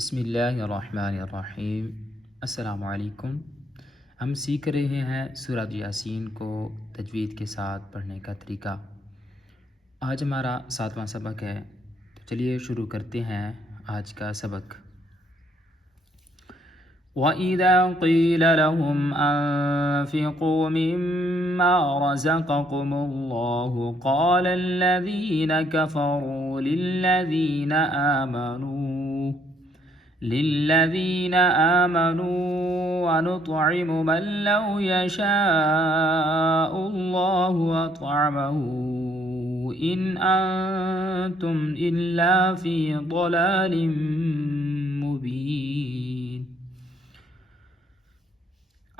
بسم اللہ الرحمن الرحیم۔ السلام علیکم۔ ہم سیکھ رہے ہیں سورہ یاسین کو تجوید کے ساتھ پڑھنے کا طریقہ۔ آج ہمارا 7واں سبق ہے، تو چلیے شروع کرتے ہیں آج کا سبق۔ وَإِذَا قِيلَ لَهُمْ أَنفِقُوا مِمَّا رَزَقَكُمُ اللَّهُ قَالَ الَّذِينَ كَفَرُوا لِلَّذِينَ آمَنُوا أَنُطْعِمُ مَن لَّوْ يَشَاءُ اللَّهُ أَطْعَمَهُ إِنْ أَنتُمْ إِلَّا فِي ضَلَالٍ مُّبِينٍ۔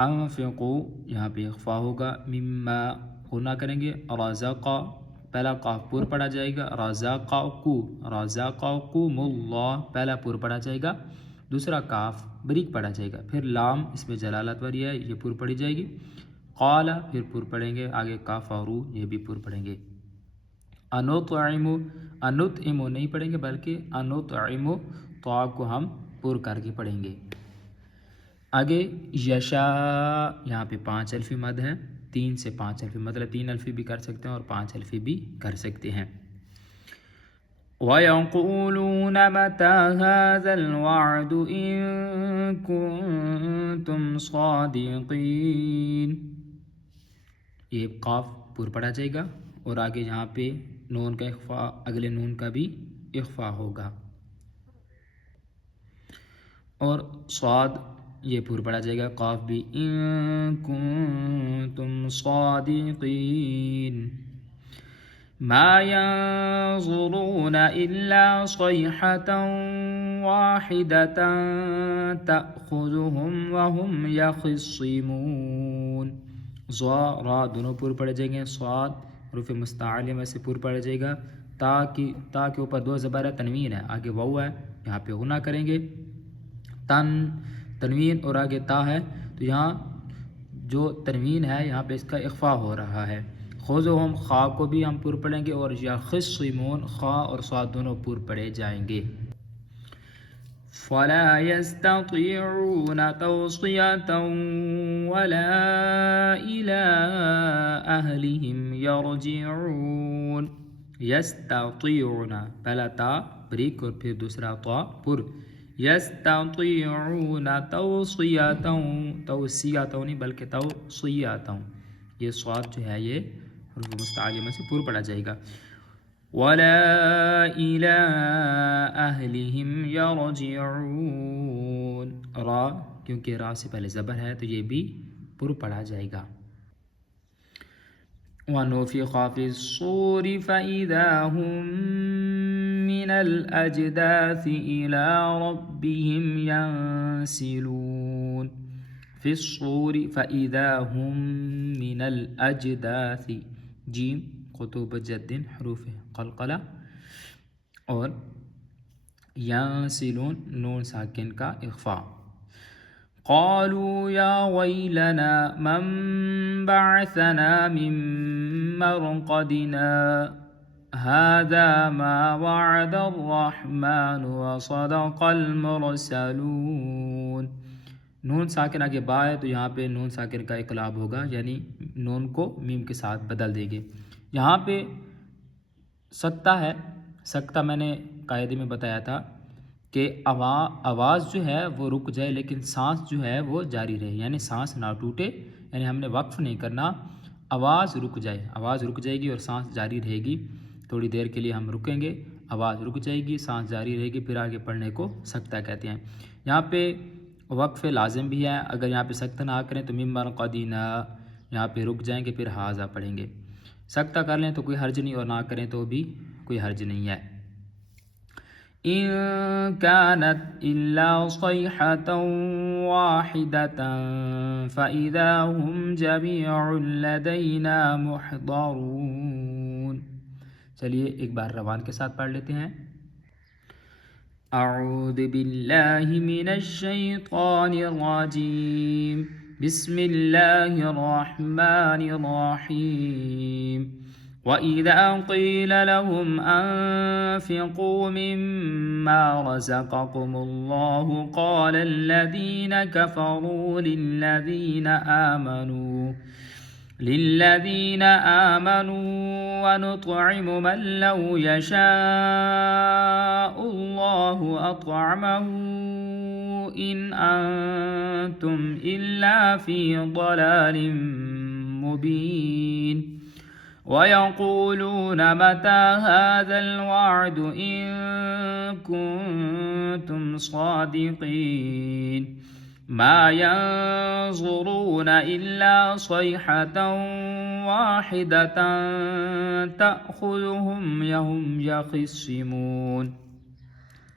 انفقوا یہاں پہ اخفا ہوگا، مما غنہ کریں گے، رزقا پہلا قاف پور پڑا جائے گا، رزقکم اللہ پہلا پور پڑا جائے گا، دوسرا کاف بریک پڑا جائے گا، پھر لام اس میں جلالت والی ہے، یہ پور پڑی جائے گی، قال پھر پور پڑیں گے، آگے کاف اور رو یہ بھی پور پڑیں گے۔ انطعم نہیں پڑھیں گے بلکہ انطعم تو کو ہم پور کر کے پڑھیں گے۔ آگے یشا یہاں پہ 5 الفی مد ہے، 3 سے 5 الفی، مطلب 3 الفی بھی کر سکتے ہیں اور 5 الفی بھی کر سکتے ہیں۔ وَيَقُولُونَ مَتَى هَذَا الْوَعْدُ إِن كُنتُمْ صَادِقِينَ، یہ قاف پور پڑا جائے گا اور آگے یہاں پہ نون کا اخفا، اگلے نون کا بھی اخفا ہوگا، اور صاد یہ پور پڑا جائے گا، قاف بھی، ان کنتم صادقین، ما ينظرون الا صيحة واحدة تأخذهم وهم يخصمون، ضا را دونوں پور پڑے جائیں گے، صاد حروف مستعلیہ میں سے پور پڑا جائے گا، تا کے اوپر 2 زبر ہے، تنوین ہے، آگے واو ہے، یہاں پہ غنہ کریں گے، تنوین اور آگے تا ہے، تو یہاں جو تنوین ہے یہاں پہ اس کا اخفا ہو رہا ہے۔ خذہم خا کو بھی ہم پور پڑیں گے اور یخصمون خا اور صاد دونوں پور پڑے جائیں گے۔ فلا يستطيعون توصية ولا إلى أهلهم يرجعون، یستطيعون پہلا تا بریک اور پھر دوسرا تا پر، یستطيعون توصیۃ نہیں بلکہ توصیۃ، یہ صاد جو ہے یہ حروف مستعلیہ میں سے پور پڑا جائے گا، وَلَا إِلَىٰ أَهْلِهِمْ يَرْجِعُونَ، را کیونکہ را سے پہلے زبر ہے تو یہ بھی پور پڑا جائے گا۔ وَنُفِخَ فِي الصُّورِ فَإِذَا هُم مِّنَ الْأَجْدَاثِ إِلَىٰ رَبِّهِمْ يَنسِلُونَ، فِي الصُّورِ فَإِذَا هُم مِّنَ الْأَجْدَاثِ، جیم قطب جد حروف قلقلہ، اور ینسلون نون ساکن کا اخفا۔ قالوا یا ویلنا من بعثنا من مرقدنا هذا ما وعد الرحمن وصدق المرسلون، نون ساکن آگے با ہے تو یہاں پہ نون ساکن کا اقلاب ہوگا، یعنی نون کو میم کے ساتھ بدل دیں گے۔ یہاں پہ سکتہ ہے، سکتہ میں نے قاعدے میں بتایا تھا کہ آواز جو ہے وہ رک جائے لیکن سانس جو ہے وہ جاری رہے، یعنی سانس نہ ٹوٹے، یعنی ہم نے وقف نہیں کرنا، آواز رک جائے، آواز رک جائے گی اور سانس جاری رہے گی، تھوڑی دیر کے لیے ہم رکیں گے، آواز رک جائے گی، سانس جاری رہے گی، پھر آگے پڑھنے کو سکتہ کہتے ہیں۔ یہاں پہ وقف لازم بھی ہے، اگر یہاں پہ سکتہ نہ کریں تو مِن مرقدنا یہاں پہ رک جائیں گے، پھر ہاذا پڑھیں گے، سکتہ کر لیں تو کوئی حرج نہیں اور نہ کریں تو بھی کوئی حرج نہیں ہے۔ إن كانت إلا صيحة واحدة فإذا هم جميع لدينا محضرون، چلیے ایک بار روان کے ساتھ پڑھ لیتے ہیں۔ اعوذ باللہ من الشیطان الرجیم، بسم اللہ الرحمن الرحیم، وإذا قيل لهم أنفقوا مما رزقكم الله قال الذين كفروا للذين آمنوا ونطعم من لو يشاء الله أطعمه إن أنتم إلا في ضلال مبين ويقولون متى هذا الوعد إن كنتم صادقين ما ينظرون إلا صيحة واحدة تأخذهم وهم يخصمون।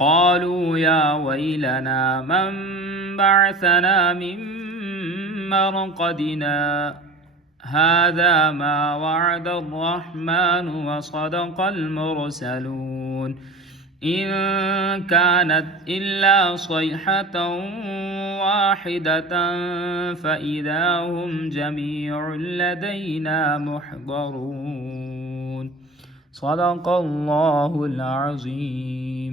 قالوا يا ويلنا من بعثنا من مرقدنا هذا ما وعد الرحمن وصدق المرسلون إن كانت إلا صيحة واحدة فإذا هم جميع لدينا محضرون صدق الله العظيم।